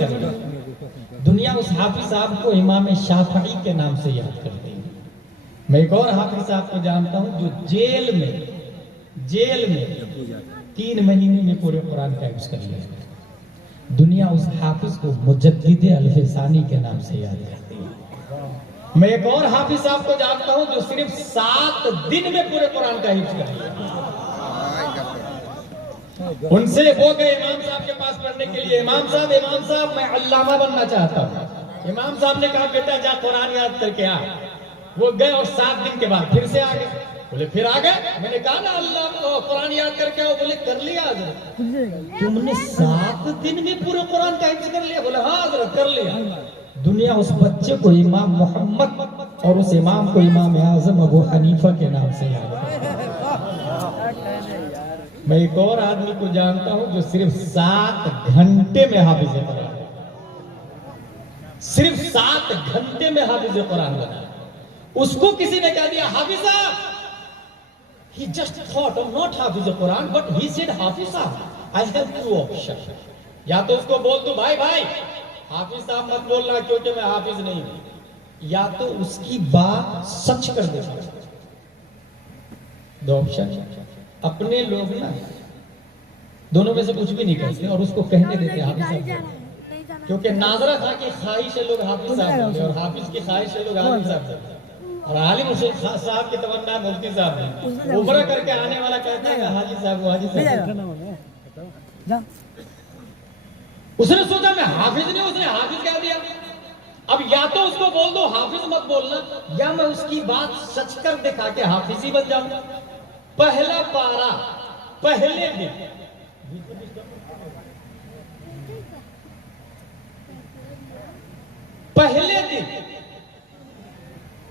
करें। दुनिया उस हाफिज साहब को इमाम शाफई के नाम से याद करती है। मैं एक और हाफिज साहब को जानता हूं जो जेल में 3 महीने में पूरे कुरान का हिफ्ज़ कर लिया। दुनिया उस हाफिज को मुजद्दिद अल-फिसानी के नाम से याद करती है। मैं एक और हाफिज साहब को जानता हूं जो सिर्फ 7 दिन में पूरे कुरान का हिफ्ज़ कर लिया। उनसे वो गए इमाम साहब के पास पढ़ने के लिए, इमाम साहब मैं अल्लामा बनना चाहता हूँ। इमाम साहब ने कहा बेटा जा कुरान याद करके आ। वो गए और 7 दिन के बाद फिर से आ गए। बोले फिर आ गए? मैंने कहा ना अल्लाह कुरान याद करके आओ। बोले कर लिया हज़रत। तुमने 7 दिन में पूरे कुरान का हिफ्ज़ कर लिया? बोले हाँ हज़रत कर लिया। दुनिया उस बच्चे को इमाम मोहम्मद और उस इमाम को इमाम आज़म अबू हनीफा के नाम से याद करती है। मैं एक और आदमी को जानता हूं जो सिर्फ 7 घंटे में हाफिज कुरान, सिर्फ 7 घंटे में हाफिज कुरान बना। उसको किसी ने कह दिया हाफिज साहब, he just thought of not Hafiz Quran but he said हाफिज साहब I have 2 ऑप्शन। या तो उसको बोल दो भाई हाफिज साहब मत बोलना क्योंकि मैं हाफिज नहीं हूं, या तो उसकी बात सच कर दे। 2 ऑप्शन। अपने लोग ना दोनों में से कुछ भी नहीं करते और उसको कहने देते हाफिज साहब, क्योंकि नाजरा था कि ख्वाहिश है लोग हाफिज साहब बोलते और हाफिज की ख्वाहिश है लोग आलिम साहब बोलते और आलिम हुसैन साहब की तमन्ना मुफ्ती साहब ने उम्र करके आने वाला कहता है हाजी साहब। उसने सोचा मैं हाफिज नहीं, उसने हाफिज कह दिया। अब या तो उसको बोल दो हाफिज मत बोलना, या मैं उसकी बात सच कर दिखा के हाफिज ही बन जाऊंगा। पहला पारा पहले दिन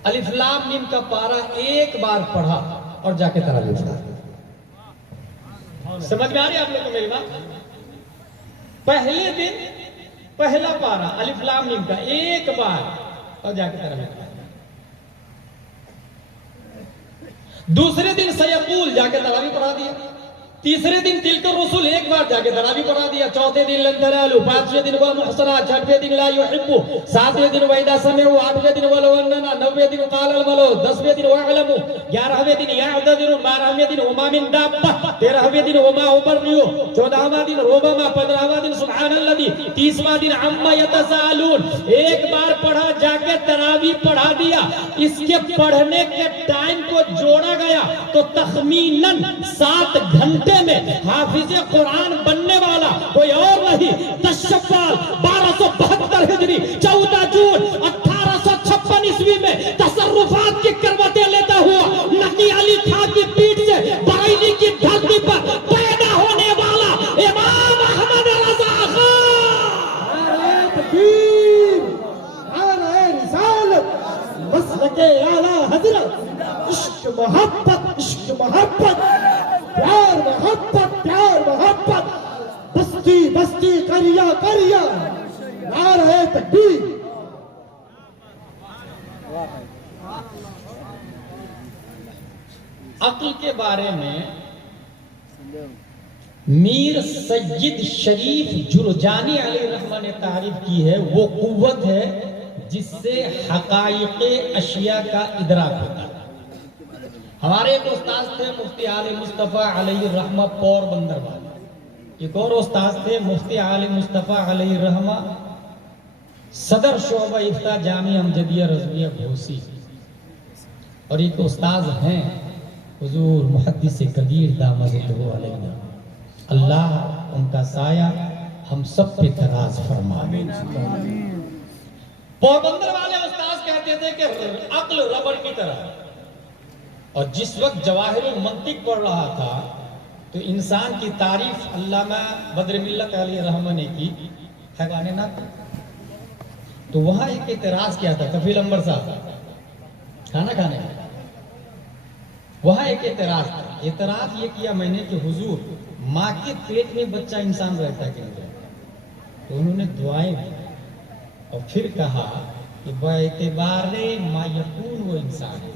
अलिफ लाम मीम का पारा एक बार पढ़ा और जाके तरावी पढ़ा। समझ में आ रही है आप लोग को मेरी बात? पहले दिन पहला पारा अलिफ लाम मीम का एक बार और जाके तरावी पढ़ा। दूसरे दिन सयकूल जाके तरावी पढ़ा दिया। तीसरे दिन तिलकर रसूल एक बार जाके तरावी पढ़ा दिया। चौथे दिन लन तनालू, 5वें दिन वह मुहसना, 6वें दिन ला युहिब्बु, 7वें दिन वैदा समेउ, 8वें दिन वलो अन्ना, 9वें दिन कालल मलो, 10वें दिन वअलमु, 11वें दिन याअददिरु, 12वें दिन वमा मिन दाब्बा, 13वें दिन वमा उबर्रियु, 14वां दिन रोबमा, 15वां दिन सुब्हानल्लाजी, 30वां दिन अम्मा यतसालून। एक बार पढ़ा जाके तरावी पढ़ा दिया। इसके पढ़ने के टाइम को जोड़ा गया तो तखमीनन 7 घंटे में हाफिज कुरान बनने वाला कोई और नहीं, 10 शव्वाल 1272 हिजरी 14 जून 1856 ईस्वी में तसर्रुफात की करवटें लेता हुआ नकी अली खां की पीठ से बरेली की धरती पर पैदा होने वाला इमाम अहमद रजा खान मसलके आला हजरत। इश्क मोहब्बत प्यार मोहब्बत बस्ती करिया नारे तकबीर। अक्ल के बारे में मीर सैयद शरीफ जुरजानी अलैहिर्रहमा ने तारीफ की है। वो कुव्वत है जिससे हकाइक़े अशिया का इदराक होता है। हमारे एक उस्ताद थे मुफ्ती आली मुस्तफ़ा अलैहिर्रहमा पोरबंदर वाले। एक और उस्ताद थे मुफ्ती आली मुस्तफ़ा अलैहिर्रहमा सदर शोबा इफ्ता जामिया अमजदिया रज़विया घोसी। और एक उस्ताद हैं हुजूर मुहद्दिस कबीर दामदुल्लाहु अलैहि। अल्लाह उनका साया हम सब पे दराज फरमाए। पोरबंदर वाले उस्ताद कहते थे कि अक्ल रबर की तरह। और जिस वक्त जवाहिरुल मंतिक पढ़ रहा था तो इंसान की तारीफ अल्लामा बद्र मिल्लत अलैहिर्रहमा ने की हैवाने ना। तो वहां एक एतराज किया था कफील अंबर साहब खाना खाने का। वहां एक एतराज था। एतराज ये किया मैंने कि हुजूर माँ के पेट में बच्चा इंसान रहता कि नहीं। तो उन्होंने दुआएं दी और फिर कहा कि बएतबारे मा यकून वो इंसान है।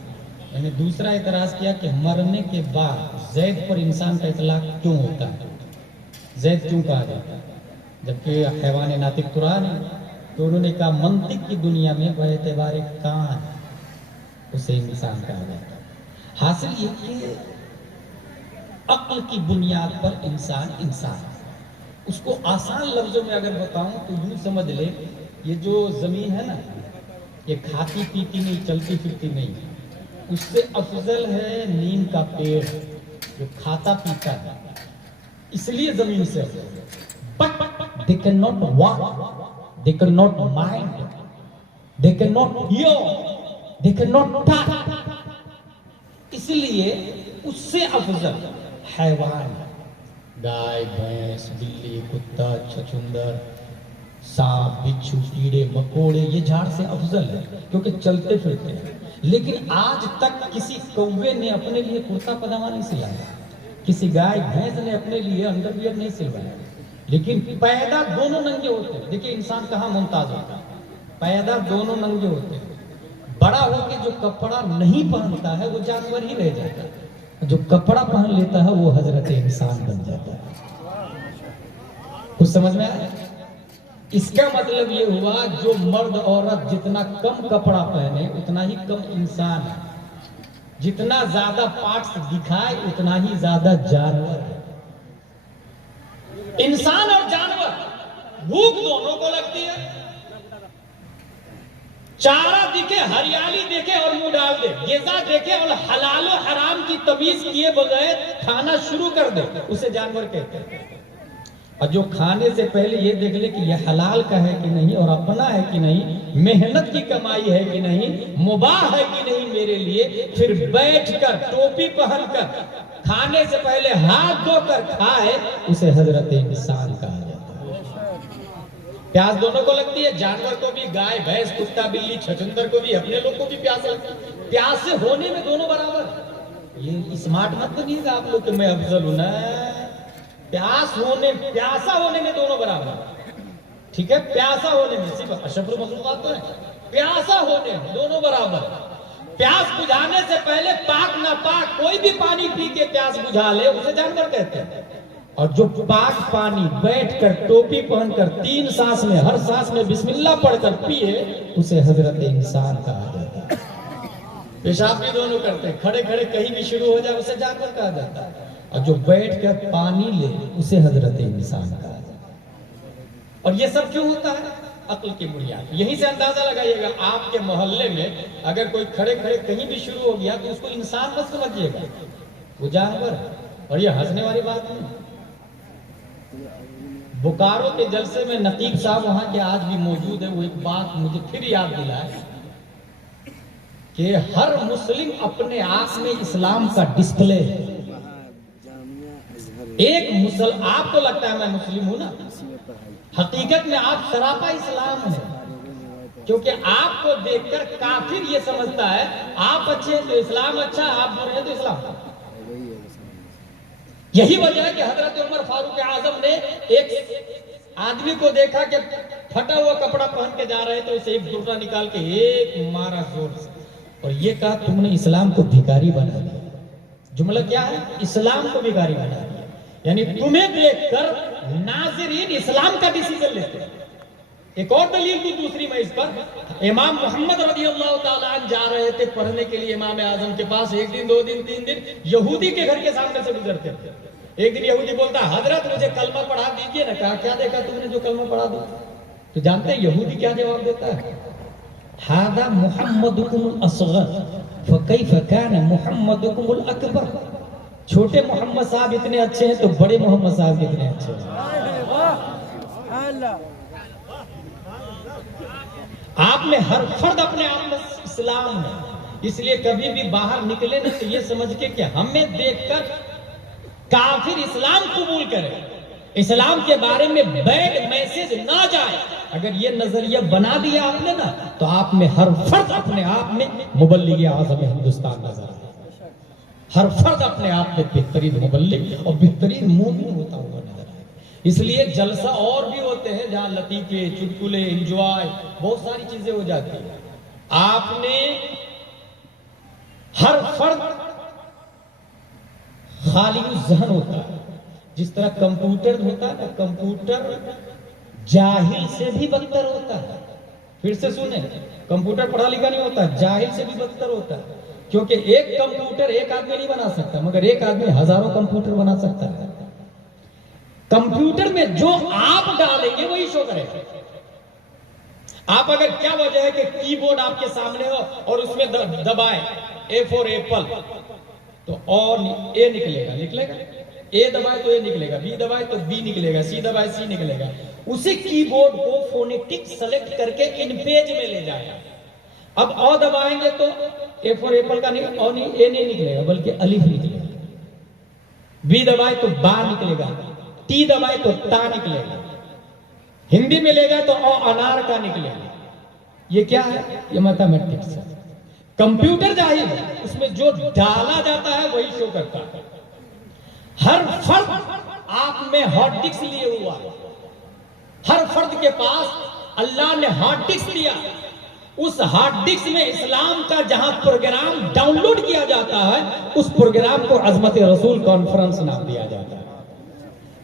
मैंने दूसरा एतराज किया कि मरने के बाद जैद पर इंसान का इतलाक क्यों होता है, जैद क्यों कहा जाता है। जबकि हैवान नातिक कुरान है, तो उन्होंने कहा मंतिक की दुनिया में बएतबार कान उसे इंसान कहा जाता है। हासिल ये कि अक्ल की बुनियाद पर इंसान इंसान है। उसको आसान लफ्जों में अगर बताऊं तो यूं समझ ले, ये जो जमीन है ना, ये खाती पीती नहीं, चलती फिरती नहीं, उससे अफजल है नीम का पेड़ जो खाता पीता है, इसलिए जमीन से but they can not walk, they can not mind, they can not here, they can not touch, इसलिए उससे अफजल हैवान, गाय भैंस बिल्ली कुत्ता छछूंदर सांप बिच्छू कीड़े मकोड़े ये झाड़ से अफजल है क्योंकि चलते फिरते हैं। लेकिन आज तक किसी कौवे ने अपने लिए कुर्ता पजामा नहीं सिलाया, किसी गाय भैंस ने अपने लिए अंडरवियर नहीं सिलवाया, लेकिन पैदा दोनों नंगे होते हैं। देखिए इंसान कहाँ मुमताज होता है, पैदा दोनों नंगे होते हैं। बड़ा होकर जो कपड़ा नहीं पहनता है वो जानवर ही रह जाता है, जो कपड़ा पहन लेता है वो हजरत इंसान बन जाता है। कुछ समझ में आया? इसका मतलब ये हुआ जो मर्द औरत जितना कम कपड़ा पहने उतना ही कम इंसान है, जितना ज्यादा पार्ट्स दिखाए उतना ही ज्यादा जानवर है। इंसान और जानवर भूख दोनों को लगती है, चारा दिखे हरियाली देखे और मुंह डाल दे, गेजा देखे और हलाल और हराम की तमीज किए बगैर खाना शुरू कर दे, उसे जानवर कहते हैं। और जो खाने से पहले ये देख ले कि यह हलाल का है कि नहीं और अपना है कि नहीं, मेहनत की कमाई है कि नहीं, मुबाह है कि नहीं मेरे लिए, फिर बैठकर टोपी पहनकर खाने से पहले हाथ धोकर खाए, उसे हजरत इंसान कहा जाता है। प्यास दोनों को लगती है, जानवर को भी, गाय भैंस कुत्ता बिल्ली छछूंदर को भी, अपने लोग को भी प्यास लगती है। प्यास से होने में दोनों बराबर। ये स्मार्ट मत बनिएगा आप लोग कि मैं अफजल हूं ना, प्यास होने प्यासा होने में दोनों बराबर, ठीक है? प्यासा होने में सिर्फ अशरफुल मखलूकात तो है, प्यासा होने में दोनों बराबर। प्यास बुझाने से पहले पाक ना पाक कोई भी पानी पी के प्यास बुझा ले उसे जानवर कहते हैं, और जो पाक पानी बैठकर टोपी पहनकर 3 सांस में हर सांस में बिस्मिल्लाह पढ़कर पिए उसे हजरत इंसान कहा जाता है। पेशाब भी दोनों करते हैं, खड़े खड़े कहीं भी शुरू हो जाए उसे जानवर कहा जाता है, और जो बैठ कर पानी ले उसे हजरत इंसान कहा जाता है। और ये सब क्यों होता है? अक्ल की बुनियाद। यहीं से अंदाजा लगाइएगा, आपके मोहल्ले में अगर कोई खड़े खड़े कहीं भी शुरू हो गया तो उसको इंसान मत समझिएगा, वो जानवर है। और ये हंसने वाली बात नहीं। बोकारो के जलसे में नकीब साहब वहां के आज भी मौजूद है, वो एक बात मुझे फिर याद दिलाए कि हर मुस्लिम अपने आप में इस्लाम का डिस्प्ले है। एक मुसल आपको लगता है मैं मुस्लिम हूं ना, हकीकत में आप सरापा इस्लाम है, क्योंकि आपको देखकर काफिर ये समझता है आप अच्छे हैं तो इस्लाम अच्छा, आप बुरे हैं तो इस्लाम। यही वजह है कि हजरत उमर फारूक आजम ने एक आदमी को देखा कि फटा हुआ कपड़ा पहन के जा रहे थे, उसे एक दुर्रा निकाल के एक मारा जोर से, और ये कहा तुमने इस्लाम को भिखारी बना दिया। जुमला क्या है? इस्लाम को भिखारी बना दिया। यानी तुम्हें देखकर नाज़रीन इस्लाम का डिसीजन लेते हैं। एक और दलील भी दूसरी मैं इस पर, इमाम मोहम्मद रज़ी अल्लाह ताला अन्हु जा रहे थे पढ़ने के लिए इमाम आजम के पास, 1 दिन 2 दिन 3 दिन यहूदी के घर के सामने से गुजरते थे। एक दिन यहूदी बोलता हजरत मुझे कलमा पढ़ा दीजिए ना। कहा क्या देखा तुमने जो कलमा पढ़ा दो? तो जानते हैं यहूदी क्या जवाब देता है? हादा मुहम्मदुकुमुल असग़र फकैफ़ कान मुहम्मदुकुमुल अकबर। छोटे मोहम्मद साहब इतने अच्छे हैं तो बड़े मोहम्मद साहब कितने अच्छे हैं। आप में हर फर्द अपने आप में इस्लाम है, इसलिए कभी भी बाहर निकले ना तो ये समझ के कि हमें देखकर काफिर इस्लाम कबूल करे, इस्लाम के बारे में बैड मैसेज ना जाए। अगर ये नजरिया बना दिया आपने ना तो आप में हर फर्द अपने आप में मुबल्लिग आज़म हिंदुस्तान नजर आए। हर फर्द अपने आप में बेहतरीन मुबल्लिग और बेहतरीन मोमिन होता हुआ नजर आए। इसलिए जलसा और भी होते हैं जहां लतीफे चुटकुले एंजॉय बहुत सारी चीजें हो जाती है। आपने हर फर्द खाली जहन होता है, जिस तरह कंप्यूटर होता है ना, कंप्यूटर जाहिल से भी बदतर होता है। फिर से सुने, कंप्यूटर पढ़ा लिखा नहीं होता, जाहिल से भी बदतर होता है। क्योंकि एक कंप्यूटर एक आदमी नहीं बना सकता, मगर एक आदमी हजारों कंप्यूटर बना सकता है। कंप्यूटर में जो आप डालेंगे वही शो करेगा। आप अगर, क्या वजह है कि कीबोर्ड आपके सामने हो और उसमें दबाए ए फॉर एप्पल, तो और ए निकलेगा, निकलेगा। ए दबाए तो ए निकलेगा, बी दबाए तो बी निकलेगा, सी दबाए सी निकलेगा। उसी कीबोर्ड को फोनेटिक सेलेक्ट करके इन पेज में ले जाएगा। अब औ दबाएंगे तो ए फॉर एप्पल का नहीं, और नहीं, ए नहीं निकलेगा बल्कि अलिफ निकलेगा। बी दबाए तो बा निकलेगा, टी दबाए तो ता निकलेगा। हिंदी में ले गए तो औ अनार का निकलेगा। ये क्या है? ये मैथमेटिक्स है। कंप्यूटर जाहिर है, उसमें जो डाला जाता है वही शो करता है। हर फर्द आप में हार्ड डिस्क लिए हुआ है। हर फर्द के पास अल्लाह ने हार्ड डिस्क दिया। उस हार्ड डिस्क में इस्लाम का जहां प्रोग्राम डाउनलोड किया जाता है, उस प्रोग्राम को अजमत रसूल कॉन्फ्रेंस नाम दिया जाता है।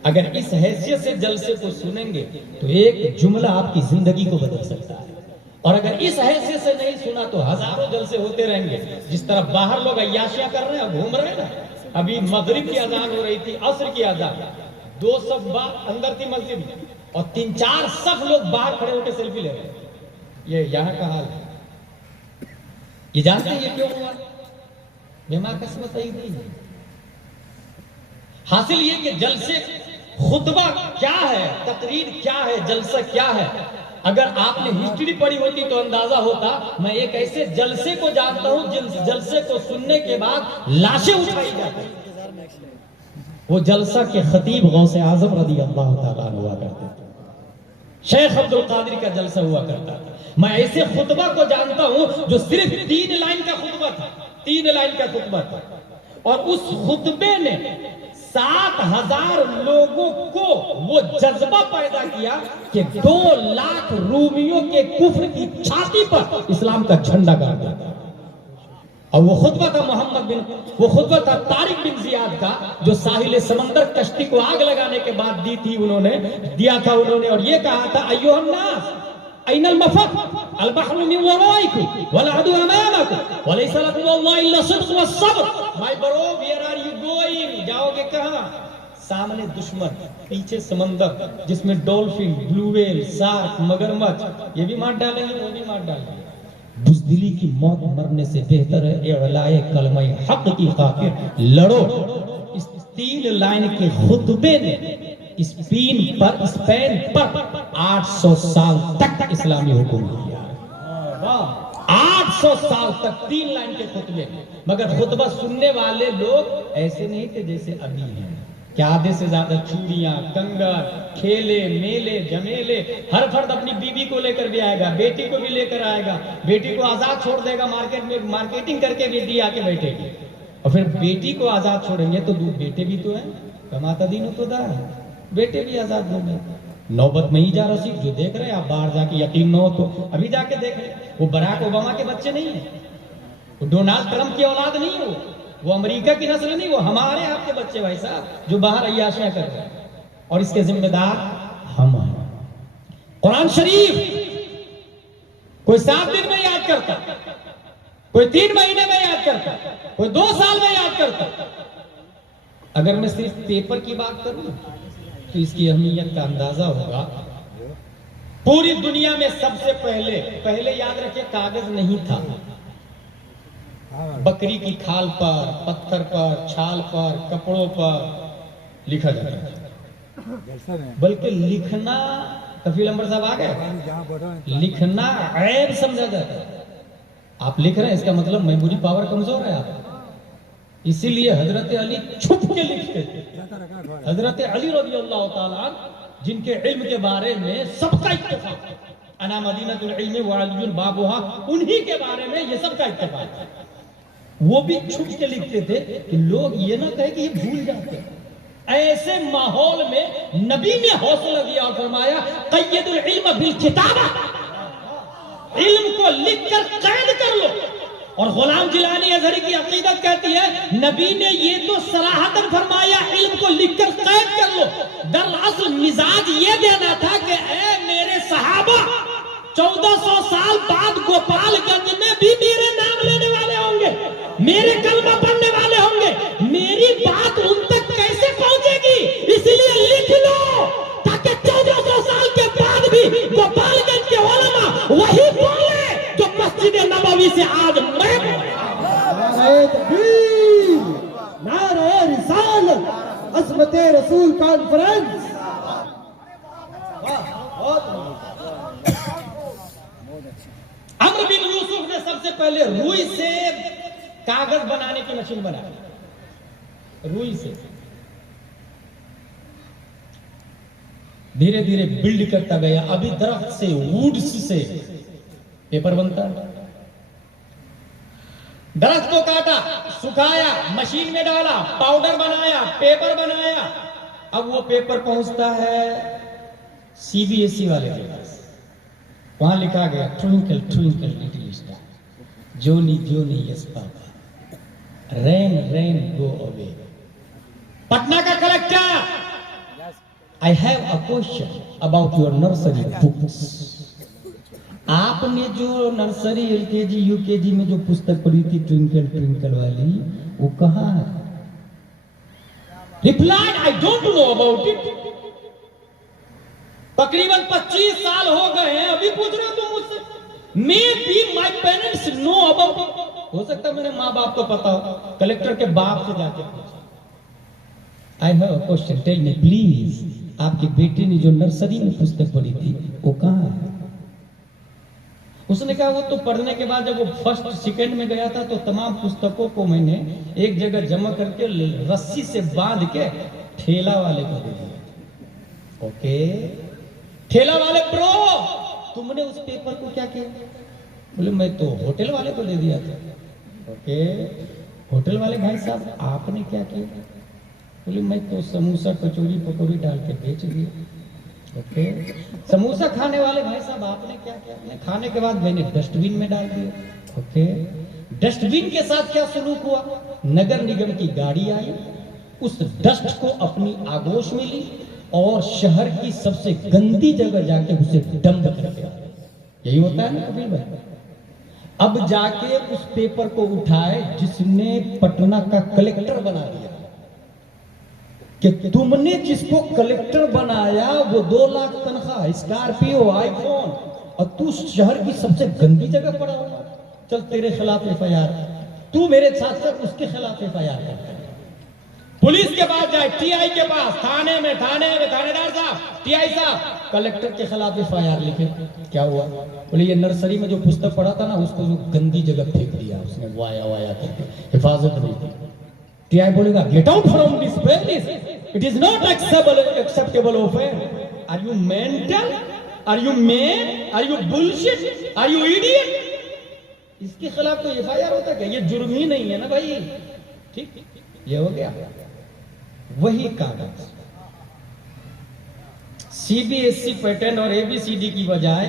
अगर इस हैसियत से जलसे को सुनेंगे तो एक जुमला आपकी जिंदगी को बदल सकता है। और अगर इस हैसियत से नहीं सुना तो हजारों जलसे होते रहेंगे। जिस तरह बाहर लोग अय्याशियां कर रहे हैं, घूम रहे हैं ना। अभी मगरिब की अजान हो रही थी, असर की अजान, 2 सफ अंदर थी मस्जिद में और 3-4 सफ लोग बाहर खड़े होकर सेल्फी ले रहे हैं। ये यहाँ का हाल है। ये जानते हैं ये क्यों हुआ? बेमाकसमत सही थी। हासिल ये कि जलसे, खुतबा क्या है, तकरीर क्या है, जलसा क्या है, अगर आपने हिस्ट्री पढ़ी होती तो अंदाजा होता। मैं एक ऐसे जलसे को जानता हूं जिस जलसे को सुनने के बाद लाशें उठाई जाती। वो जलसा के खतीब गौसे आजम रज़ी अल्लाह तआला अन्हु हुआ करते थे। शेख अब्दुल कादिर का जलसा हुआ करता था। मैं ऐसे खुतबा को जानता हूं जो सिर्फ 3 लाइन का खुतबा था, 3 लाइन का खुतबा था, और उस खुतबे ने 7,000 लोगों को वो जज्बा पैदा किया कि 2 लाख रूमियों के कुफ्र की छाती पर इस्लाम का झंडा गाड़ दिया। और वो खुतबा था वो खुतबा था तारिक बिन जियाद का, जो साहिल समंदर कश्ती को आग लगाने के बाद दिया था उन्होंने, और ये कहा था, अय्युहन नास ऐनल मफर अल बहरु मिन वराइकुम वल अदु अमामकुम वलैसा लकुम वल्लाहि इल्ला सिद्क़ व सब्र। My bro, where are you going? जाओगे कहां? सामने दुश्मन, पीछे समंदर जिसमें डॉल्फिन, ब्लू व्हेल, शार्क, मगरमच्छ, ये भी मार डालेंगे, वो भी मार डालेंगे। बुज़दिली की मौत मरने से बेहतर है इलाए कलमा हक की खातिर लड़ो। इस 3 लाइन के खुतबे ने स्पेन पर 800 साल तक इस्लामी हुकूमत किया। 800 साल तक 3 लाइन के खुतबे। मगर खुतबा सुनने वाले लोग ऐसे नहीं थे जैसे अभी हैं कि आधे से ज्यादा चूड़ियां, कंगन, खेले, मेले, जमेले। हर फर्द अपनी बीवी को लेकर भी आएगा, बेटी को भी लेकर आएगा, बेटी को आजाद छोड़ देगा, मार्केट में मार्केटिंग करके बेटी आके बैठेगी। और फिर बेटी को आजाद छोड़ेंगे तो बेटे भी तो है, कमाता दिन तो दा, बेटे भी आजाद होंगे। नौबत में ही जा रसी जो देख रहे हैं आप, बाहर जाके यकीन न हो तो अभी जाके देख रहे, वो बराक ओबामा के बच्चे नहीं है, वो डोनाल्ड ट्रंप की औलाद नहीं है, वो अमेरिका की नस्ल नहीं, वो हमारे आपके बच्चे भाई साहब, जो बाहर अय्याशियां कर रहे हैं। और इसके जिम्मेदार हम हैं। कुरान शरीफ कोई 7 दिन में याद करता, कोई 3 महीने में याद करता, कोई 2 साल में याद करता। अगर मैं सिर्फ पेपर की बात करूं तो इसकी अहमियत का अंदाजा होगा। पूरी दुनिया में सबसे पहले याद रखिए, कागज नहीं था। बकरी की खाल पर, पत्थर पर, छाल पर, कपड़ों पर लिखा जाता है। बल्कि लिखना, कफील अंबर साहब आ गए, लिखना ऐब समझा जाता है। आप लिख रहे हैं, इसका मतलब मेमोरी पावर कमजोर है आप, इसीलिए हजरत अली छुप के लिखते थे। हजरत अली रज़ी अल्लाह ताला जिनके इल्म के बारे में सबका इत्तेफाक है, अना मदीनतुल इल्म व अलियुन बाबुहा, उन्हीं के बारे में ये सबका इत्तेफाक है। वो भी छुप के लिखते थे कि लोग ये ना कहे कि ये भूल जाते हैं। ऐसे माहौल में नबी ने हौसला दिया और फरमाया, क़य्यदुल इल्म बिल किताबा, इल्म को लिखकर कैद कर लो। और गुलाम जिलानी अजहरी की अकीदत कहती है नबी ने ये तो सराहतन फरमाया इल्म को लिखकर कैद कर लो, दरअसल मिजाज ये देना था कि ए मेरे सहाबा 1400 साल बाद गोपालगंज में भी मेरे नाम लेने वाले होंगे, मेरे कलमा पढ़ने वाले होंगे, मेरी बात उन तक कैसे पहुंचेगी, इसलिए लिख लो ताकि 1400 साल के बाद भी गोपालगंज के उलमा वही बोले जो मस्जिद नबवी से आज मैं नारे तकबीर, नारे रिसालत, अज़मत रसूल कॉन्फ्रेंस। अम्र बिन यूसुफ ने सबसे पहले रुई से कागज बनाने की मशीन बनाई, रुई से धीरे धीरे बिल्ड करता गया। अभी दरख्त से वुड्स से पेपर बनता है। दरख्त को काटा, सुखाया, मशीन में डाला, पाउडर बनाया, पेपर बनाया। अब वो पेपर पहुंचता है सीबीएसई वाले के पास। वहां लिखा गया twinkle twinkle little star, Johnny Johnny yes papa, rain rain go away. Patna का collector, I have a question about your nursery books. आपने जो नर्सरी एलकेजी यूकेजी में जो पुस्तक पढ़ी थी ट्विंकल ट्विंकल वाली, वो कहाँ है? Replied I don't know about it. तकरीबन 25 साल हो गए हैं, अभी पूछ रहे हो तुम मुझसे? May be my parents know about it. हो सकता है मेरे माँ बाप को पता हो, कलेक्टर के बाप से जाके पूछा। I have a question, tell me please, आपके बेटे ने जो नर्सरी में पुस्तक पढ़ी थी वो कहाँ है? उसने कहा वो तो पढ़ने के बाद जब वो फर्स्ट सेकंड में गया था तो तमाम पुस्तकों को मैंने एक जगह जमा करके रस्सी से बांध के ठेला वाले को दे दिया। ओके, ठेला वाले ब्रो, तुमने उस पेपर को क्या किया? बोले मैं तो होटल वाले को दे दिया था। ओके, होटल वाले भाई साहब आपने क्या किया? बोले मैं तो समोसा कचौरी पकौड़ी डाल के बेच दिया। ओके, समोसा खाने वाले भाई साहब आपने क्या किया? मैंने खाने के बाद मैंने डस्टबिन में डाल दिया। ओके, डस्टबिन के साथ क्या सलूक हुआ? नगर निगम की गाड़ी आई, उस डस्ट को अपनी आगोश में ली और शहर की सबसे गंदी जगह जाके उसे डंप करके आ गए। यही होता है ना कपिल भाई। अब जाके उस पेपर को उठाए जिसने पटना का कलेक्टर बना दिया कि तुमने जिसको कलेक्टर बनाया वो 2 लाख तनख्वाह, स्कॉर्पियो, आईफोन, और तू शहर की सबसे गंदी जगह पड़ा हुआ। चल तेरे खिलाफ एफआईआर, तू मेरे साथ साथ उसके खिलाफ एफआईआर कर। पुलिस के पास जाए, टीआई के पास, थाने में थानेदार साहब, टीआई साहब, कलेक्टर के खिलाफ एफआईआर लिखे। क्या हुआ? बोले ये नर्सरी में जो पुस्तक पढ़ा था ना उसको जो गंदी जगह फेंक दिया उसने, वाया वाया करके, हिफाजत नहीं की। टीआई बोलेगा get out from this place, it is not acceptable offence. Are you mental? Are you man? Are you bullshit? Are you idiot? इसके खिलाफ तो एफआईआर होता है? ये जुर्म ही नहीं है ना भाई। ठीक, ये हो गया। वही कागज सीबीएसई पैटर्न और एबीसीडी की बजाय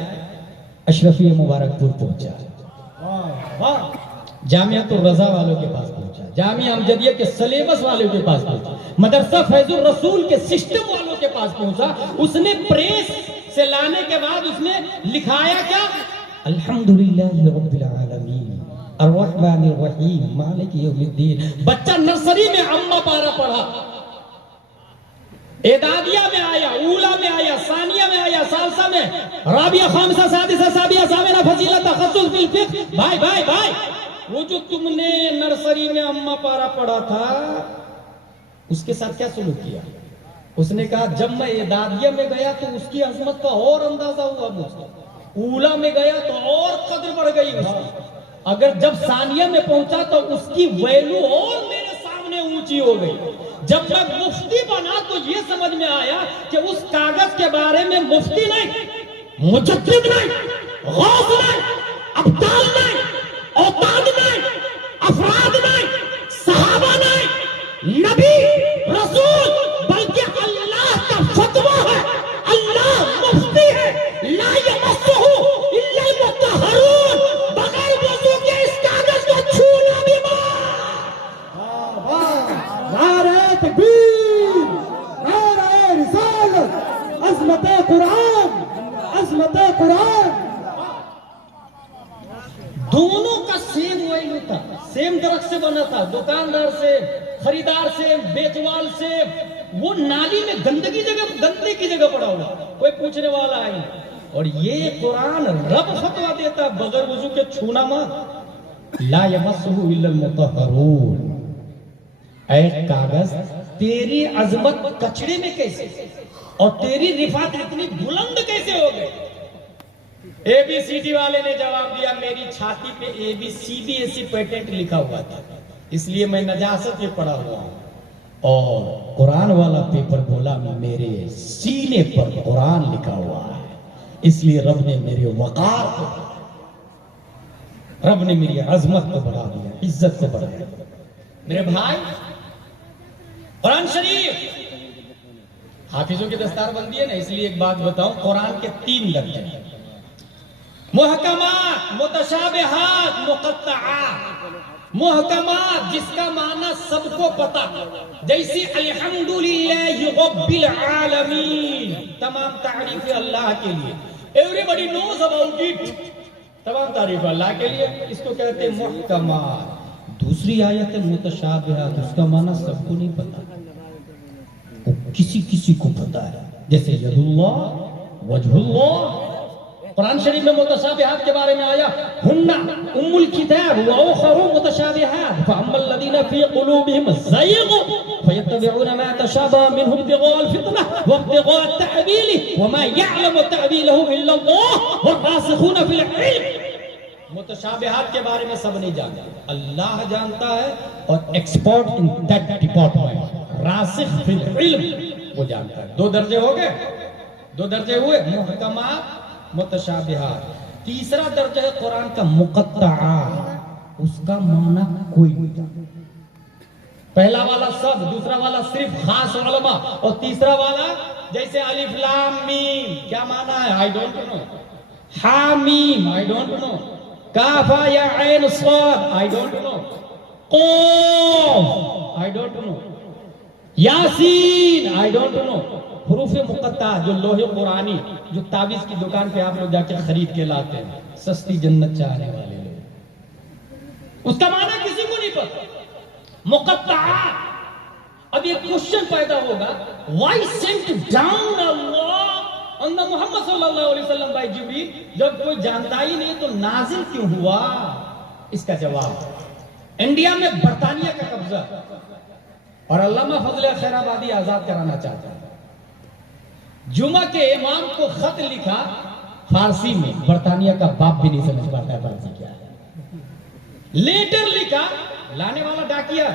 अशरफिया मुबारकपुर पहुंचा, जामियातुर रजा वालों के पास पहुंचा, जामिया अमजदिया के सिलेबस वालों के पास पहुंचा, मदरसा फैजुर रसूल के सिस्टम वालों के पास पहुंचा। उसने प्रेस से लाने के बाद उसने लिखाया क्या? अल्हम्दुलिल्लाह रब्बिल आलमीन अर्रहमानिर रहीम मालिक यौमिद्दीन। बच्चा नर्सरी में अम्मा पारा पढ़ा, एदादिया में आया, ऊला में आया, सानिया में आया, सालसा में, राबिया, खामिसा, सादिसा, साबिया, सामिना, फजीला, तखस्सुस बिल फिक्र। भाई भाई भाई, वो जो तुमने नर्सरी में अम्मा पारा पढ़ा था उसके साथ क्या सलूक किया? उसने कहा जब मैं एदादिया में गया तो उसकी अजमत का और अंदाजा हुआ मुझको, ऊला में गया तो और कद्र बढ़ गई उसकी, अगर जब सानिया में पहुंचा तो उसकी वैल्यू और मेरे सामने ऊंची हो गई। जब मैं मुफ्ती बना तो ये समझ में आया कि उस कागज के बारे में मुफ्ती नहीं, मुजद्दिद नहीं, गौस नहीं, अब्दाल नहीं, औताद नहीं, अफराद नहीं, सहाबा नहीं, नबी रसूल, बल्कि अल्लाह का फतवा है, अल्लाह मुफ्ती है। ला यमस्सुहु इल्ला मुत्तहरून, बगैर वजू के इस कागज को सेम दरख्त से बना था, दुकानदार से, खरीदार से, बेचवाल से, वो नाली में गंदे की जगह पड़ा हुआ, कोई पूछने वाला है। और ये कुरान रब फतवा देता बगैर वजू के छूना मत, ला यमस्सुहु इल्लल मुतहहरून। ऐ कागज, तेरी अजमत कचड़े में कैसे और तेरी रिफात इतनी बुलंद कैसे हो गई? ABCD वाले ने जवाब दिया, मेरी छाती पे CBSE पेटेंट लिखा हुआ था, इसलिए मैं नजासत में पड़ा हुआ हूं। और कुरान वाला पेपर बोला, मेरे सीने पर कुरान लिखा हुआ है, इसलिए रब ने मेरे वकार को, रब ने मेरी अजमत को बढ़ा दिया, इज्जत को बढ़ा दिया। मेरे भाई, कुरान शरीफ हाफिजों की दस्तार बंदी है ना, इसलिए एक बात बताऊं, कुरान के 3 दर्जे हैं, मुहकमात, मुतशाबिहात, मुक़त्तआत। मुहकमात जिसका माना सबको पता, जैसे अल्हम्दुलिल्लाहि रब्बिल आलमीन, तमाम तारीफ अल्लाह के लिए, एवरीबॉडी नोज अबाउट इट, तमाम तारीफ अल्लाह के लिए, इसको कहते हैं मुहकमात। दूसरी आयत है मुतशाबिहात, उसका माना सबको नहीं पता, किसी किसी को पता है, जैसे यदुल्लाह, वजहुल्लाह। कुरान शरीफ में मुतशाबिहात के बारे में आया, हुन्ना उम्मुल किताब व उखरु मुतशाबिहात फअम्मल लदीना फी कुलूबिहिम ज़यग फयत्तबिऊना मा तशाबहा मिन्हु इब्तिगाअल फितनह व इब्तिगाअ तअवीलिहि व मा यअलमु तअवीलहु इल्ला अल्लाह वरासिखूना फिल इल्म। मुतशाबिहात के बारे में सब नहीं जानते, अल्लाह जानता है, और एक्सपर्ट इन दैट डिपार्टमेंट, रासिख फिल इल्म, वो जानता है। 2 दर्जे हो गए, 2 दर्जे हुए, मुहकमात, मुतशाबिहात। तीसरा दर्जा है कुरान का मुक़त्तआत, उसका माना कोई नहीं। पहला वाला सब, दूसरा वाला सिर्फ खास उलमा, और तीसरा वाला जैसे अलिफ लाम मीम, क्या माना है? I don't know. हा मीम, आई डोंट नो। काफा या ऐन स्वाद, आई डोंट नो। क़ाफ, आई डोंट नो। यासीन, आई डोंट नो। हुरूफ़े मुक़त्ता, जो लोहे कुरानी, जो ताबीज़ की दुकान पे आप लोग जाके खरीद के लाते हैं, सस्ती जन्नत चाहने वाले लोग, उसका माना किसी को नहीं पता। मुक़त्ता। अब ये क्वेश्चन पैदा होगा, why sent down Allah on the Muhammad सल्लल्लाहु अलैहि वसल्लम बाय जिब्रील? जब कोई जानता ही नहीं तो नाजिल क्यों हुआ? इसका जवाब, इंडिया में बरतानिया का कब्जा और अल्लामा फजल खैराबादी आजाद कराना चाहता है। जुमा के इमाम को खत लिखा फारसी में, बरतानिया का बाप भी नहीं समझ पाता है फारसी क्या है। लेटर लिखा, लाने वाला डाकिया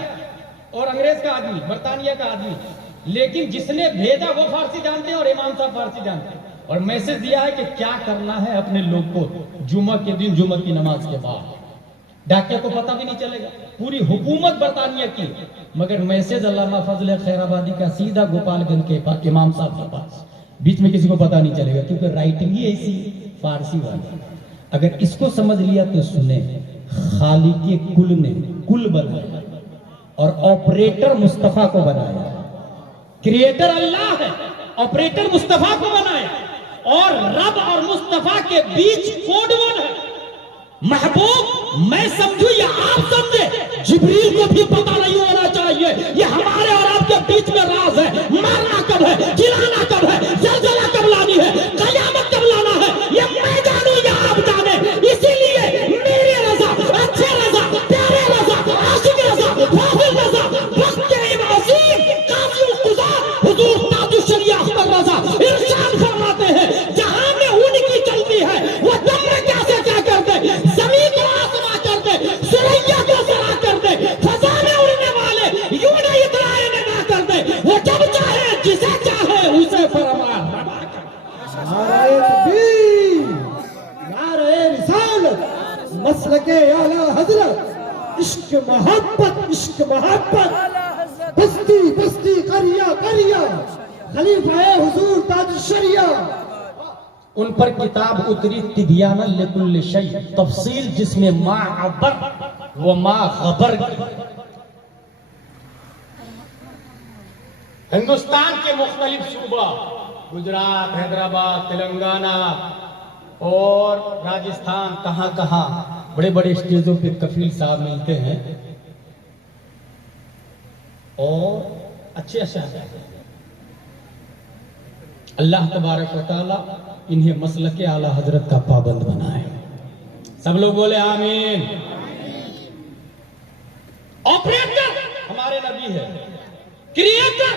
और अंग्रेज का आदमी, बरतानिया का आदमी, लेकिन जिसने भेजा वो फारसी जानते हैं और इमाम साहब फारसी जानते हैं, और मैसेज दिया है कि क्या करना है अपने लोग को जुमा के दिन, जुमा की नमाज के बाद। डाकिया को पता भी नहीं चलेगा, पूरी हुकूमत बरतानिया की, मगर मैसेज अल्लामा फजल खैराबादी का सीधा गोपालगंज के पास इमाम साहब के पास, बीच में किसी को पता नहीं चलेगा, क्योंकि राइटिंग ही ऐसी फारसी वाली। अगर इसको समझ लिया तो सुने, खालिके कुल ने कुल बनाया और ऑपरेटर मुस्तफा को बनाया। क्रिएटर अल्लाह है, ऑपरेटर मुस्तफा को बनाया, और रब और मुस्तफा के बीच कोड वन है। महबूब मैं समझू या आप समझे, जिब्रील को भी पता नहीं होना चाहिए ये हमारे और आपके बीच में राज है। मारना कब है, जिलाना कब है, जलजला कब लानी है, कयामत कब लाना है, ये मैं जानू या आप जाने। इसीलिए मेरी रजा, अच्छे रजा, प्यारे रजा, आशिक रजा, फाजिल रजा, वक्त के इमाम अजीम काजी खुदा हुजूर ताजुश शरिया अख्तर रजा इरशाद फरमाते हैं, जहां में उनकी चलती है वो दम में कैसे क्या करते, जमीन को आसमां कर दे, सुरैया को सरा कर दे, फजा में उड़ने वाले यूं नहीं इतराए ना कर दे, वो जब चाहे जिसे चाहे उसे फरमान। नारे तकबीर, नारे रिसालत, मसलके आला हजरत, इश्क मोहब्बत, इश्क मोहब्बत, बस्ती बस्ती करिया करिया, खलीफा हुजूर ताज शरिया। उन पर किताब उतरी तिबियानन लिकुल्ल शै, तफसील जिसमें मा अबर व मा खबर। हिंदुस्तान के मुख्तलिफ सूबा, गुजरात, हैदराबाद, तेलंगाना और राजस्थान, कहां कहां बड़े बड़े स्टेजों पे कफील साहब मिलते हैं और अच्छे अशार अल्लाह तबारक व तआला इन्हें मसलक आला हजरत का पाबंद बनाए। सब लोग बोले आमीन। ऑपरेटर हमारे नबी है, क्रिएटर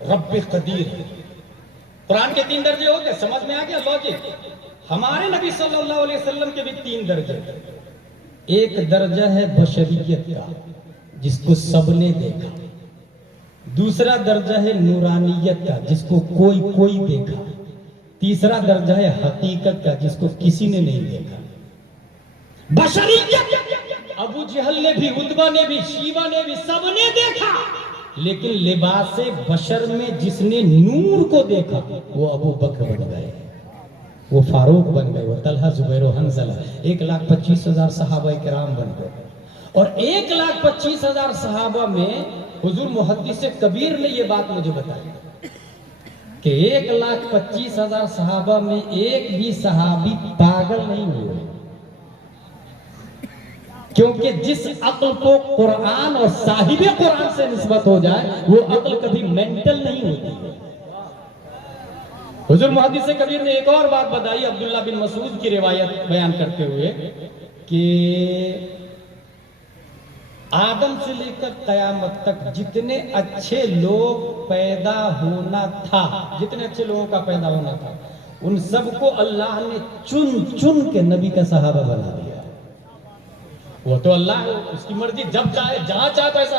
रब्बे कदीर। कुरान के 3 दर्जे हो गए, समझ में आ गया लॉजिक। हमारे नबी सल्लल्लाहु अलैहि वसल्लम के भी 3 दर्जे। एक दर्जा है बशरियत का, जिसको सबने देखा। दूसरा दर्जा है नूरानियत का, जिसको कोई कोई देखा। तीसरा दर्जा है हकीकत का, जिसको किसी ने नहीं देखा। बशरियत अबू जहल ने भी, उतबा ने भी, शीबा ने भी, सबने देखा। लेकिन लिबास बशर में जिसने नूर को देखा वो अबू बकर बन गए, वो फारूक बन गए, वो तलहा जुबैर हंजला। 1,25,000 सहाबा किराम बन गए। और 1,25,000 सहाबा में हुजूर मुहद्दिस कबीर ने ये बात मुझे बताई कि 1,25,000 सहाबा में एक भी सहाबी पागल नहीं हुए, क्योंकि जिस अक्ल को कुरान और साहिबे कुरान से निस्बत हो जाए वो अक्ल कभी मेंटल नहीं होती। हुजूर मुहद्दिस कबीर ने एक और बात बताई अब्दुल्ला बिन मसूद की रिवायत बयान करते हुए कि आदम से लेकर कयामत तक जितने अच्छे लोग पैदा होना था, जितने अच्छे लोगों का पैदा होना था, उन सबको अल्लाह ने चुन चुन के नबी का सहाबा बना दिया। वो तो अल्लाह है, उसकी मर्जी, जब चाहे जहां चाहे पैसा।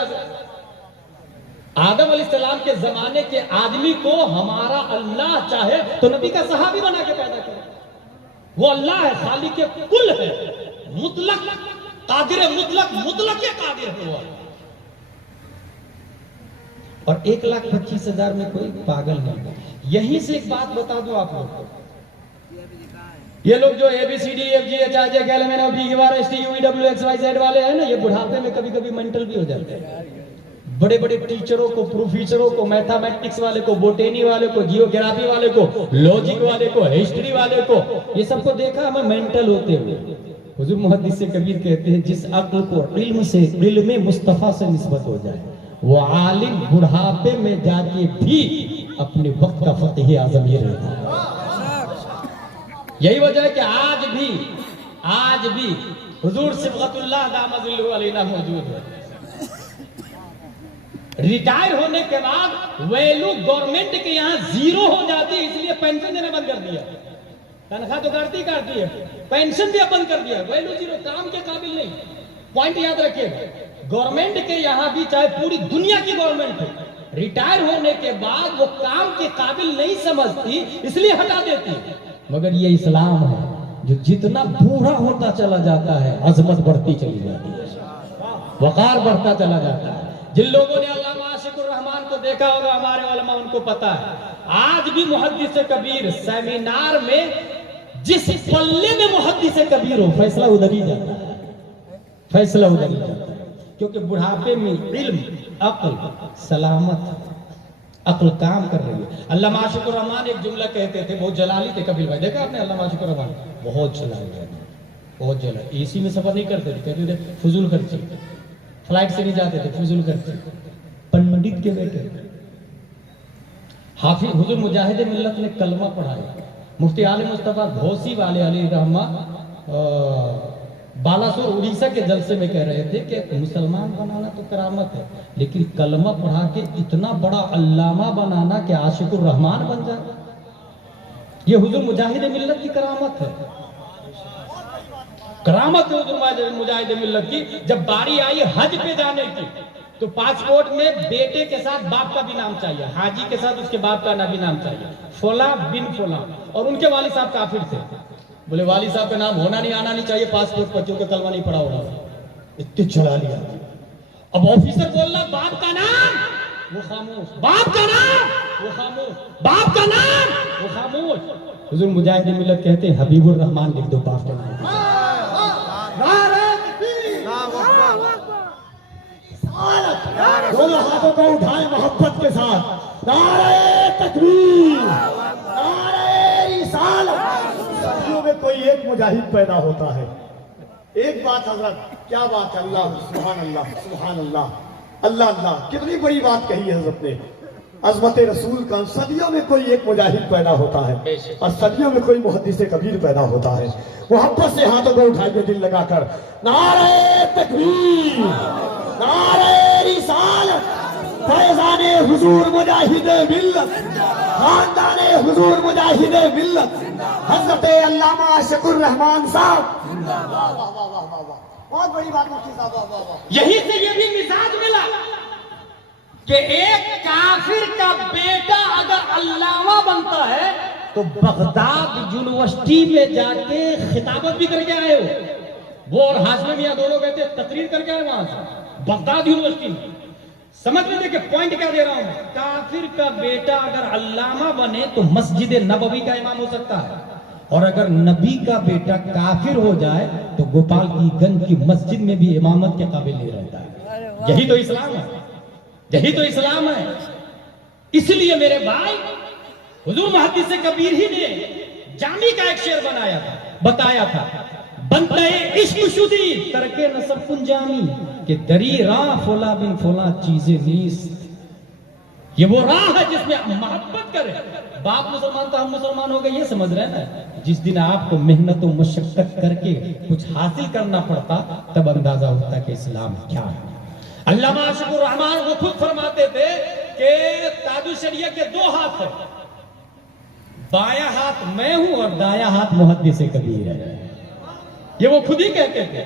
आदम अलैहिस्सलाम के जमाने के आदमी को हमारा अल्लाह चाहे तो नबी का सहाबी बना के पैदा करे। वो अल्लाह है, खालिक के कुल है, मुतलक कादिर, मुतलक मुतलक के कादिर है वो। और 1,25,000 में कोई पागल नहीं। यहीं से एक बात बता दो आप लोग को, ये लोग जो ABCDEFGHIJKLMNOPQRSTUVWXYZ वाले हैं ना, ये बुढ़ापे में कभी कभी मेंटल भी हो जाते हैं। बड़े बड़े टीचरों को, प्रोफेसरों को, मैथमेटिक्स वाले को, बोटेनी वाले को, जियोग्राफी वाले को, लॉजिक वाले को, हिस्ट्री वाले को, ये सबको देखा हमें मेंटल होते हुए। हुजूर मुहद्दिस कबीर कहते हैं जिस अक्ल को इल्म से, इल्म मुस्तफा से निस्बत हो जाए, वो आलिम बुढ़ापे में जाके भी अपने वक्त का फकीह आजम ये रहता है। यही वजह है कि आज भी हुजूर सिबगतुल्लाह दामदिल्लु अलैना मौजूद है। रिटायर होने के बाद वैल्यू गवर्नमेंट के यहाँ 0 हो जाती है, इसलिए पेंशन देना बंद कर दिया। तनख्वाह तो काटती है, पेंशन भी बंद कर दिया। वैल्यू 0, काम के काबिल नहीं। पॉइंट याद रखिएगा, गवर्नमेंट के यहाँ भी, चाहे पूरी दुनिया की गवर्नमेंट हो, रिटायर होने के बाद वो काम के काबिल नहीं समझती, इसलिए हटा देती है। मगर ये इस्लाम है जो जितना बूढ़ा होता चला जाता है अजमत बढ़ती चली जाती है, वकार बढ़ता चला जाता है। जिन लोगों ने अल्लामा आशिकुर रहमान को देखा होगा, हमारे उलमा, उनको पता है। आज भी मुहद्दिस कबीर सेमिनार में जिस पल्ले में मुहद्दिस कबीर हो, फैसला उधर ही जाता है, फैसला उधर ही जाता है। क्योंकि बुढ़ापे में इल्म, अक्ल सलामत, अक्ल काम कर रही है। अल्लामा आशिकुर रहमान एक जुमला कहते थे, बहुत जलाली थे कपिल भाई, देखा आपने अल्लामा आशिकुर रहमान? बहुत जलाली, बहुत जलाली। एसी में सफर नहीं करते थे, कहते थे फजूल खर्ची, फ्लाइट से नहीं जाते थे, फजूल खर्ची। पंडित के बेटे हाफिज हुजूर मुजाहिद मिल्लत ने कलमा पढ़ाया। मुफ्ती आले मुस्तफा घोसी वाले अली रहमा बालासोर उड़ीसा के जलसे में कह रहे थे कि मुसलमान बनाना तो करामत है, लेकिन कलमा पढ़ा के इतना बड़ा अल्लामा बनाना कि आशिकुर रहमान बन जाए, ये हुजूर मुजाहिद मिल्लत की करामत है। करामत है हुजूर मुजाहिद मिल्लत की। जब बारी आई हज पे जाने की, तो पासपोर्ट में बेटे के साथ बाप का भी नाम चाहिए, हाजी के साथ उसके बाप का भी नाम चाहिए, फला बिन फला। और उनके वालिद साहब काफिर थे, बोले वालिद साहब का नाम होना नहीं, आना नहीं चाहिए पासपोर्ट पर, क्योंकि कलमा नहीं पढ़ा होगा। इतने चला लिया। अब ऑफिसर बोलना बाप का नाम, वो खामोश, बाप का नाम वो खामोश, बाप का नाम वो खामोश। हुजूर मुजाहिद मिल्लत कहते हैं हबीबुर रहमान लिख दो बाप का नाम। दोनों हाथों को उठाए मोहब्बत के साथ, नारे तकबीर, नारे रिसालत। सदियों में कोई एक मुजाहिद पैदा होता है, एक बात हजरत, क्या बात है, अल्लाह सुभान अल्लाह सुभान अल्लाह, अल्लाह अल्लाह, कितनी बड़ी बात कही है हजरत ने। अजमत रसूल का सदियों में कोई एक मुजाहिद पैदा होता है और सदियों में कोई मुहद्दिस कबीर पैदा होता है। मोहब्बत से हाथों को उठाइए दिल लगाकर, नारे तकबीर, नारे रिसालत, फैज़ाने हुजूर मुजाहिद मिल्लत, खानदाने हुजूर मुजाहिद मिल्लत, हज़रत अल्लामा शकूर रहमान साहब। बहुत बड़ी बात मुफ्ती साहब, वाह वाह वाह। यही से ये भी मिजाज मिला कि एक काफिर का बेटा अगर अल्लामा बनता है तो बगदाद यूनिवर्सिटी में जाके खिताबत भी करके आए हो। वो और हाशमी मियां दोनों गए थे, तकरीर करके आए वहां से बगदाद यूनिवर्सिटी में। समझ लीजिए कि पॉइंट क्या दे रहा हूं, काफिर का बेटा अगर अल्लामा बने तो मस्जिद नबवी का इमाम हो सकता है, और अगर नबी का बेटा काफिर हो जाए तो गोपाल की गंज की मस्जिद में भी इमामत के काबिल नहीं रहता है। यही तो इस्लाम है, यही तो इस्लाम है। इसलिए मेरे भाई हुजूर मुहद्दिस कबीर ही ने जामी का एक शेर बनाया था, बताया था, बनते इश्क शुदी तरके नसब कुन जामी कि दरी राह फोला बिन फोला चीजें नीस। ये वो राह है जिसमें मोहब्बत करे। बाप मुसलमान तो हम मुसलमान हो गए, ये समझ रहे हैं ना। जिस दिन आपको मेहनत और मशक्कत करके कुछ हासिल करना पड़ता तब अंदाजा होता कि इस्लाम क्या है। अल्लामा शकूर रहमान वो खुद फरमाते थे कि ताजुल शरिया के दो हाथ है, बायां हाथ मैं हूं और दायां हाथ मुहद्दिस कबीर है। ये वो खुद ही कहते थे,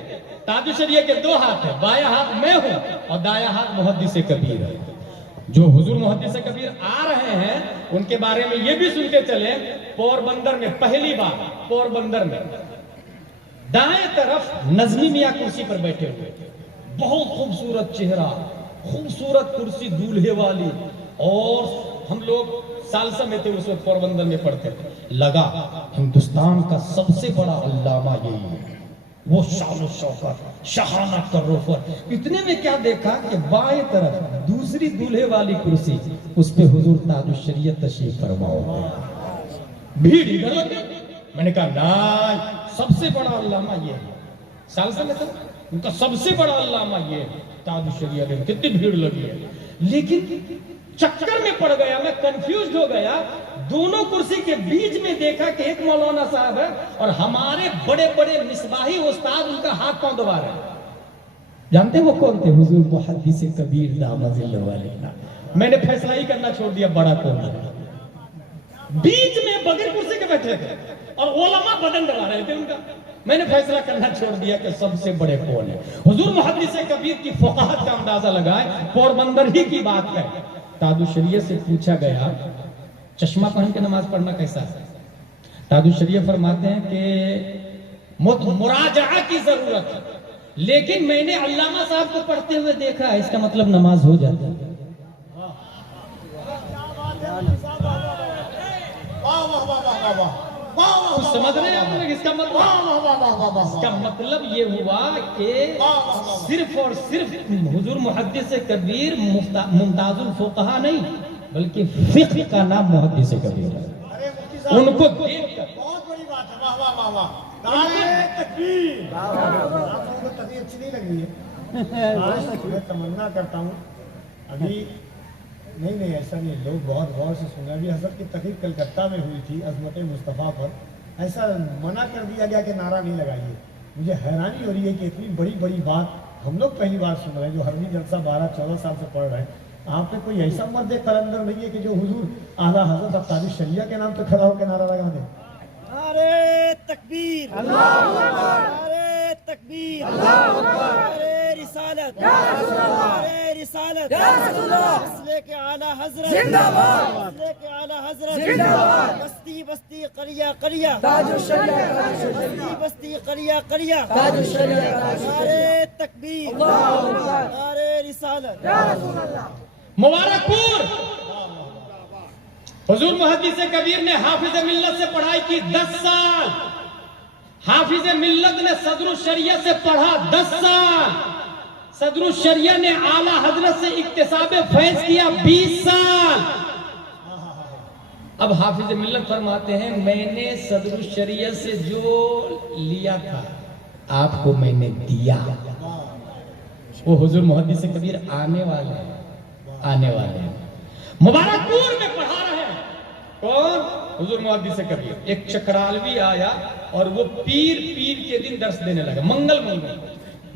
ताजुल शरिया के दो हाथ है, बायां हाथ मैं हूं और दायां हाथ मुहद्दिस कबीर है। जो हुजूर मुहद्दिस कबीर आ रहे हैं उनके बारे में ये भी सुनते चले, पोरबंदर में पहली बार पोरबंदर में दाएं तरफ नजमी मियां कुर्सी पर बैठे हुए थे, बहुत खूबसूरत चेहरा, खूबसूरत कुर्सी दूल्हे वाली, और हम लोग सालसा में थे उस वक्त, पोरबंदर में पढ़ते थे। लगा हिंदुस्तान का सबसे बड़ा अल्लामा यही है, वो शान शौकत शहाना करोफर। इतने में क्या देखा कि बाएं तरफ दूसरी दूल्हे वाली कुर्सी, उस पे हुजूर ताजुल शरीयत तशरीफ फरमा हो। भीड़ इधर लग गई। मैंने कहा ना, सबसे बड़ा अल्लामा ये है। सालसा में था उनका सबसे बड़ा अल्लामा ये ताजुल शरीयत है। कितनी भीड़ लगी है, लेकिन चक्कर में पड़ गया, मैं कंफ्यूज हो गया। दोनों कुर्सी के बीच में देखा कि एक मौलाना साहब है और हमारे बड़े बड़े मिसबाही उस्ताद उनका हाथ पांव दबा रहे हैं। जानते हैं वो कौन थे? हुजूर मुहद्दिस कबीर दामजिल्लहु अलैहि। मैंने फैसला ही करना छोड़ दिया बड़ा कौन है। बीच में बगैर कुर्सी के बैठे थे और उलमा बदन दबा रहे थे उनका। मैंने फैसला करना छोड़ दिया कि सबसे बड़े कौन है। हुजूर मुहद्दिस कबीर की फक़ाहत का अंदाजा लगाए, पोरबंदर ही की बात है। ताजुल शरीयत से पूछा गया चश्मा पहन के नमाज पढ़ना कैसा है? ताजुल शरीयत फरमाते हैं कि मुराजआ की जरूरत है, लेकिन मैंने अल्लामा साहब को पढ़ते हुए देखा है, इसका मतलब नमाज हो जाती है। समझ रहे हैं आप लोग इसका मतलब? इसका मतलब ये हुआ कि सिर्फ और सिर्फ हुजूर मुहद्दिस कबीर मुमताजुल फुक़हा नहीं, बल्कि फिक़्ह का नाम मुहद्दिस कबीर है। उनको देखकर बहुत बड़ी बात है। वाह वाह वाह वाह, नारे तकबीर। आपको तकबीर अच्छी नहीं लग रही है? मैं तमन्ना करता हूँ अभी नहीं ऐसा नहीं, लोग बहुत गौर से सुन रहे हैं। अभी हज़रत की तकरीर कलकत्ता में हुई थी अज़मत मुस्तफ़ा पर, ऐसा मना कर दिया गया कि नारा नहीं लगाइए। मुझे हैरानी हो रही है कि इतनी बड़ी बड़ी बात हम लोग पहली बार सुन रहे हैं, जो हरवी जलसा 12-14 साल से पढ़ रहे हैं। आप पे कोई ऐसा मर्द कलंदर नहीं है कि जो हुजूर आला हज़रत ताजुल शरिया के नाम पे खड़ा होकर नारा लगा दे? नारे तकबीर, नारे तकबीर, नारे रिसालत, नारे रिसालत, मसले के आला हज़रत जिंदाबाद, मसले के आला हज़रत जिंदाबाद, बस्ती बस्ती करिया करिया ताजुल शरिया, बस्ती बस्ती करिया करिया ताजुल शरिया, नारे तकबीर, नारे रिसालत। मुबारकपुर हुजूर मुहद्दिस कबीर ने हाफिज मिल्लत से पढ़ाई की 10 साल। हाफिज मिल्लत ने सदरुल शरिया से पढ़ा 10 साल। सदरुल शरिया ने आला हजरत से इक्तिसाब फैज किया 20 साल। अब हाफिज मिल्लत फरमाते हैं, मैंने सदरुल शरिया से जो लिया था आपको मैंने दिया। वो हुजूर मुहद्दिस कबीर आने वाले हैं, आने वाले हैं। मुबारकपुर में पढ़ा रहे हैं कौन? हुजूर मुहद्दिस कबीर। एक चकरालवी आया और वो पीर के दिन दर्श देने लगा, मंगल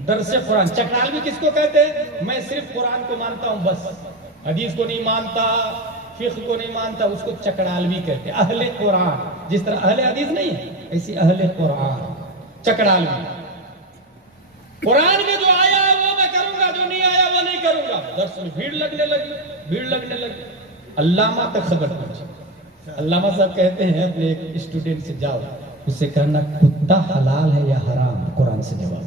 दर्स कुरान। चकरालवी किसको कहते हैं? मैं सिर्फ कुरान को मानता हूं, बस हदीस को नहीं मानता, फिक्र को नहीं मानता, उसको चकरालवी कहते हैं। अहले कुरान, जिस तरह अहले हदीस नहीं है ऐसी अहले कुरान चकरालवी। कुरान में जो आया है वो मैं करूंगा, जो नहीं आया वो नहीं करूंगा। दर्स में भीड़ लगने लगी। अल्लामा तक खबर पहुंची। अल्लामा साहब कहते हैं अपने एक स्टूडेंट से, जाओ उससे कहना कुत्ता हलाल है या हराम, कुरान से जवाब।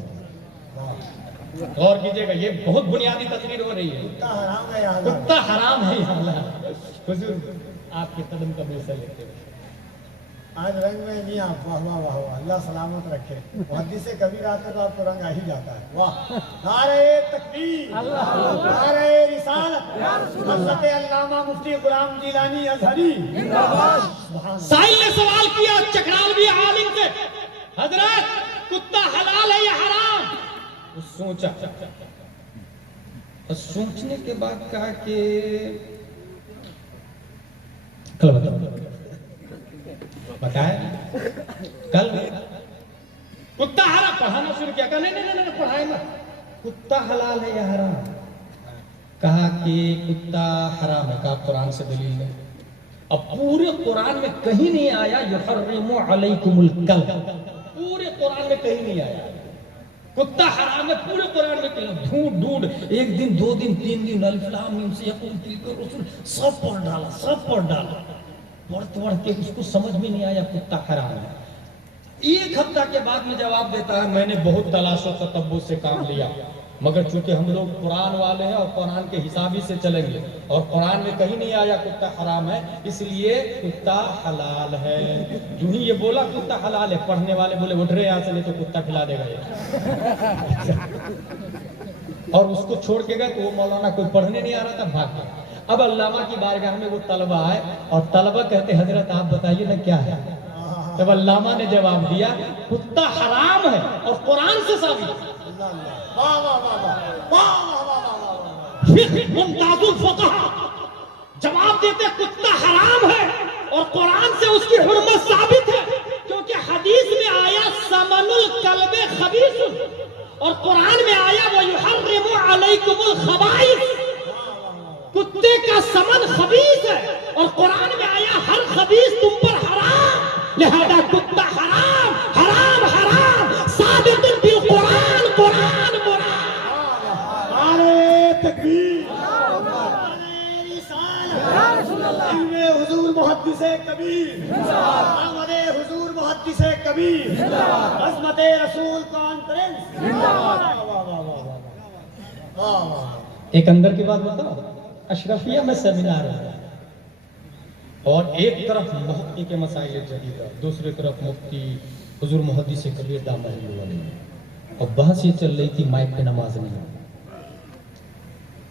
गौर कीजिएगा, ये बहुत बुनियादी तकरीर हो रही है। कुत्ता हराम है या हलाल? कुत्ता हराम है या हलाल। हुजूर आपके कदम का बोसा लेते हुए आज रंग में नहीं आप, वाह वाह वाह वाह, अल्लाह सलामत रखे। मुहद्दिस कबीर आते तो आपको रंग आ ही जाता है। वाह, नारे तकबीर, नारे रिसालत, हज़रत अल्लामा मुफ्ती गुलाम जिलानी अज़हरी। साहिल ने सवाल किया चकरालवी आलिम से, हजरत कुत्ता हलाल है या हराम? वो सोचा, और सोचने के बाद कहा कि कल बताए कल कुत्ता हराम। पढ़ाना शुरू किया, कहा नहीं पढ़ाए ना, कुत्ता हलाल है या हराम? कहा कि कुत्ता हराम है। कहा कुरान से दलील है। अब पूरे कुरान में कहीं नहीं आया युहर्रिमु अलैकुमुल कल्ब, पूरे कुरान में कहीं नहीं आया कुत्ता हराम है। पूरे कुरान में कहीं ढूंढ एक दिन, 2 दिन, 3 दिन, अलिफ लाम मीम से यक़ूल तिलका रसूल, सब पढ़ डाला। पढ़ के उसको समझ में नहीं आया कुत्ता हराम है। 1 हफ्ता के बाद में जवाब देता है, मैंने बहुत तलाशो ततब्बुर से काम लिया, मगर चूंकि हम लोग कुरान वाले हैं और कुरान के हिसाब ही से चलेंगे, और कुरान में कहीं नहीं आया कुत्ता हराम है, इसलिए कुत्ता हलाल है। जो ही ये बोला कुत्ता हलाल है, पढ़ने वाले बोले उठ रहे यहाँ से, नहीं तो कुत्ता खिला देगा ये। और उसको छोड़ के गए तो वो मौलाना कोई पढ़ने नहीं आ रहा था, भाग गया। अब अल्लामा की बारगाह में वो तलबा आए और तलबा कहते, हजरत आप बताइए ना क्या है? तब अल्लामा ने जवाब दिया, कुत्ता हराम है और कुरान से साबित। मुमताजुल फुक़हा जवाब देते कुत्ता हराम है और कुरान से उसकी हुर्मत साबित है, क्योंकि हदीस में आया समनुल कल्बे खबीस, और कुरान में आया वो युहर्रिमु अलैकुमुल खबाइस, कुत्ते का समन खबीस है, और कुरान में आया हर खबीस तुम पर हराम, लिहाजा कुत्ता हराम हराम हराम साबित बिल कुरान कुरान कुरान। नारे तकबीर, नारे रिसालत, इल्मे हुजूर मुहद्दिस कबीर, आमदे हुजूर मुहद्दिस कबीर, अज़मत रसूल कॉन्फ्रेंस। एक अंदर की बात बताओ, अशरफिया में सेमिनार है और एक तरफ मुफ्ती के मसाइल जदीदा, दूसरी तरफ मुफ्ती हुजूर मुहद्दिस कबीर दामद, और बहस ये चल रही थी माइक पे नमाज नहीं,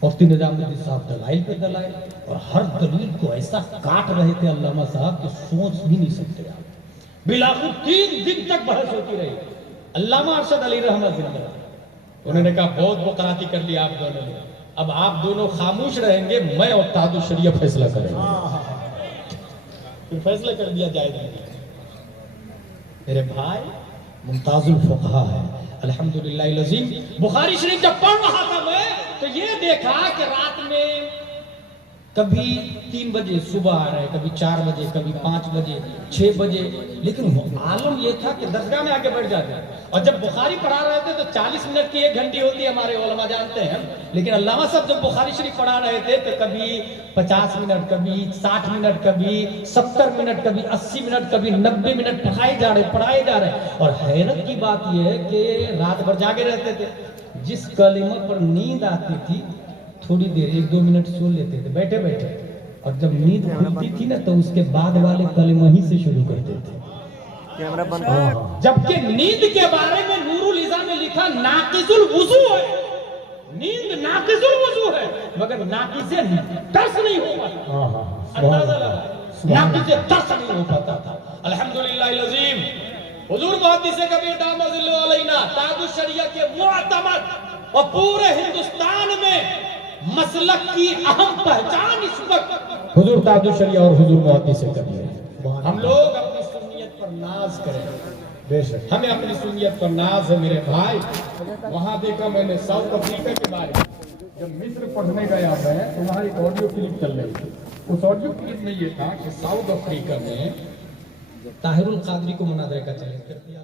मुफ्ती निजामुद्दीन साहब दलाइल पे दलाइल, और हर दलील को ऐसा काट रहे थे अल्लामा साहब कि सोच भी नहीं सकते आप। बिलाखिर 3 दिन तक बहस होती रही। अल्लामा अरशद अली रहमत जिंदा, उन्होंने कहा बहुत मुकराती कर लिया आप दोनों ने, अब आप दोनों खामोश रहेंगे, मैं और तादु शरिया फैसला करेंगे। फिर फैसला कर दिया जाएगा। मेरे भाई मुमताजुल फुक़हा है अल्हम्दुलिल्लाह लज़ीम। बुखारी शरीफ जब पढ़ रहा था मैं, तो ये देखा कि रात में कभी 3 बजे सुबह आ रहे, कभी 4 बजे, कभी 5 बजे, 6 बजे, लेकिन आलम ये था कि दरगाह में आके बैठ जाते। और जब बुखारी पढ़ा रहे थे तो 40 मिनट की 1 घंटी होती है, हमारे उलमा जानते हैं, लेकिन अल्लामा साहब जब बुखारी शरीफ पढ़ा रहे थे तो कभी 50 मिनट, कभी 60 मिनट, कभी 70 मिनट, कभी 80 मिनट, कभी 90 मिनट पढ़ाए जा रहे। और हैरत की बात यह है कि रात भर जागे रहते थे। जिस कलिमा पर नींद आती थी थोड़ी देर 1-2 मिनट सो लेते थे बैठे बैठे, और जब नींद खुलती थी ना तो उसके बाद वाले कलिमा ही से शुरू करते थे। कैमरा बंद। जबकि नींद के बारे में नूरुल इज़ा में लिखा नाकिजुल वुजू है, नींद नाकिजुल वुजू है, मगर नाकिज़े दर्स नहीं हो पाता। अंदाजा लगा, नाकिज़े दर्स नहीं हो पाता था। अल्हम्दुलिल्लाह लज़ीम हुजूर मुहद्दिस कबीर दामद ज़िल्लुहु अलैना ताजुश शरिया के मुअतमद और पूरे हिंदुस्तान में मसलक की अहम पहचान इस वक्त हुजूर ताजुश शरिया और हुजूर मुहद्दिस कबीर। हम लोग अपनी सुन्नियत पर नाज करें, बेशक हमें अपनी सुन्नियत पर नाज है मेरे भाई। वहां देखा मैंने साउथ अफ्रीका के बारे में, जब मिस्र पढ़ने गया मैं तो वहाँ एक ऑडियो क्लिप चल रही थी। उस ऑडियो क्लिप में ये था कि साउथ अफ्रीका में ताहिरुल कादरी को मुनाज़रा का चैलेंज कर दिया।